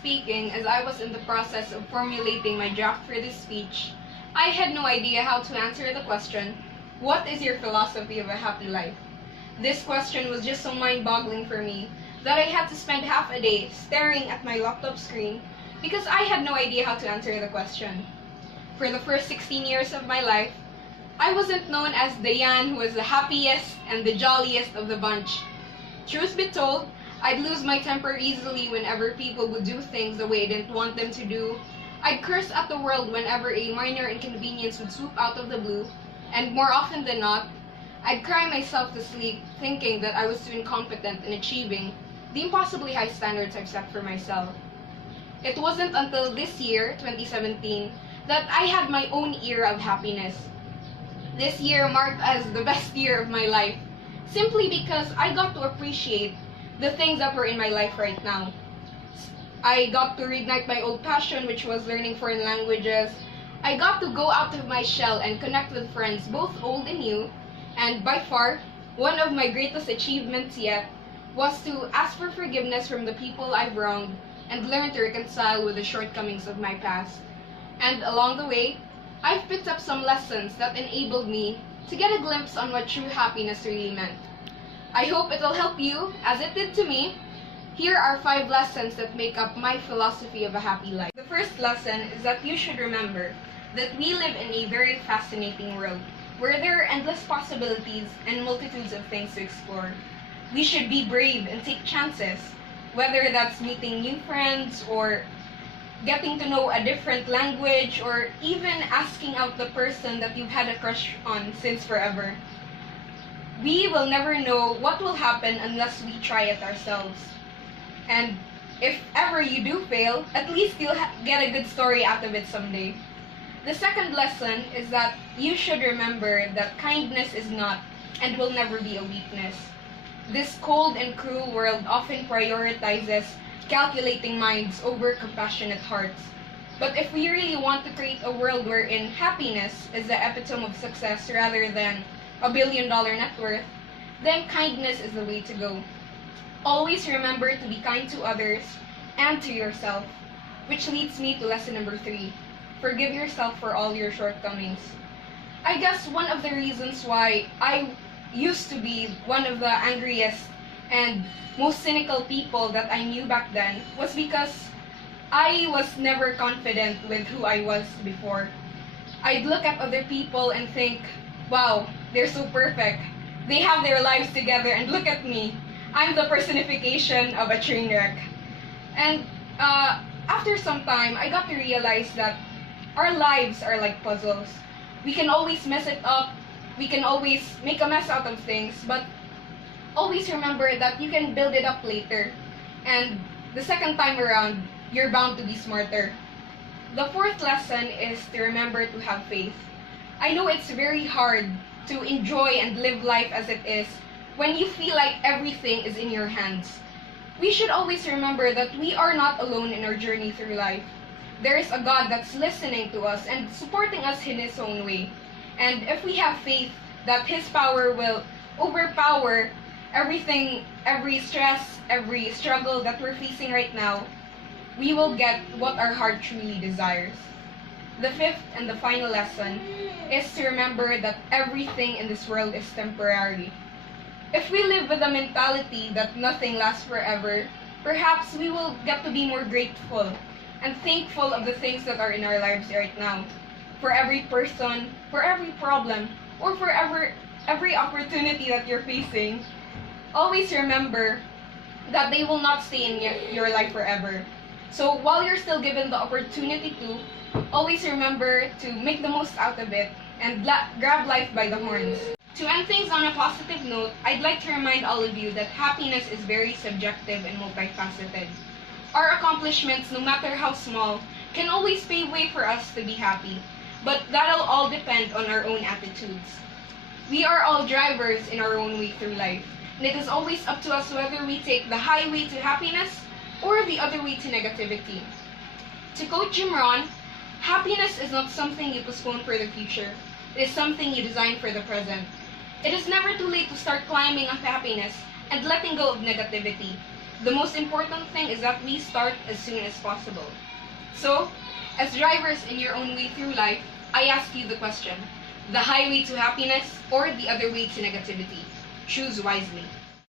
speaking, as I was in the process of formulating my draft for this speech, I had no idea how to answer the question, what is your philosophy of a happy life? This question was just so mind-boggling for me that I had to spend half a day staring at my laptop screen because I had no idea how to answer the question. For the first 16 years of my life, I wasn't known as the Yan who was the happiest and the jolliest of the bunch. Truth be told, I'd lose my temper easily whenever people would do things the way I didn't want them to do. I'd curse at the world whenever a minor inconvenience would swoop out of the blue, and more often than not, I'd cry myself to sleep thinking that I was too incompetent in achieving the impossibly high standards I've set for myself. It wasn't until this year, 2017, that I had my own era of happiness. This year marked as the best year of my life, simply because I got to appreciate the things that were in my life right now. I got to reignite my old passion, which was learning foreign languages. I got to go out of my shell and connect with friends, both old and new. And by far, one of my greatest achievements yet was to ask for forgiveness from the people I've wronged and learn to reconcile with the shortcomings of my past. And along the way, I've picked up some lessons that enabled me to get a glimpse on what true happiness really meant. I hope it'll help you, as it did to me. Here are 5 lessons that make up my philosophy of a happy life. The first lesson is that you should remember that we live in a very fascinating world where there are endless possibilities and multitudes of things to explore. We should be brave and take chances, whether that's meeting new friends or getting to know a different language or even asking out the person that you've had a crush on since forever. We will never know what will happen unless we try it ourselves. And if ever you do fail, at least you'll get a good story out of it someday. The second lesson is that you should remember that kindness is not and will never be a weakness. This cold and cruel world often prioritizes calculating minds over compassionate hearts. But if we really want to create a world wherein happiness is the epitome of success rather than $1 billion net worth, then kindness is the way to go. Always remember to be kind to others and to yourself, which leads me to lesson number 3. Forgive yourself for all your shortcomings. I guess one of the reasons why I used to be one of the angriest and most cynical people that I knew back then was because I was never confident with who I was before. I'd look at other people and think, wow, they're so perfect. They have their lives together, and look at me. I'm the personification of a train wreck. And after some time, I got to realize that our lives are like puzzles. We can always mess it up. We can always make a mess out of things, but always remember that you can build it up later. And the second time around, you're bound to be smarter. The fourth lesson is to remember to have faith. I know it's very hard to enjoy and live life as it is when you feel like everything is in your hands. We should always remember that we are not alone in our journey through life. There is a God that's listening to us and supporting us in His own way. And if we have faith that His power will overpower everything, every stress, every struggle that we're facing right now, we will get what our heart truly desires. The fifth and the final lesson is to remember that everything in this world is temporary. If we live with a mentality that nothing lasts forever, perhaps we will get to be more grateful and thankful of the things that are in our lives right now. For every person, for every problem, or for every opportunity that you're facing, always remember that they will not stay in your life forever. So while you're still given the opportunity to, always remember to make the most out of it and grab life by the horns. To end things on a positive note, I'd like to remind all of you that happiness is very subjective and multifaceted. Our accomplishments, no matter how small, can always pave way for us to be happy, but that'll all depend on our own attitudes. We are all drivers in our own way through life, and it is always up to us whether we take the highway to happiness or the other way to negativity. To quote Jim Rohn, happiness is not something you postpone for the future. It is something you design for the present. It is never too late to start climbing up happiness and letting go of negativity. The most important thing is that we start as soon as possible. So, as drivers in your own way through life, I ask you the question, the highway to happiness or the other way to negativity? Choose wisely.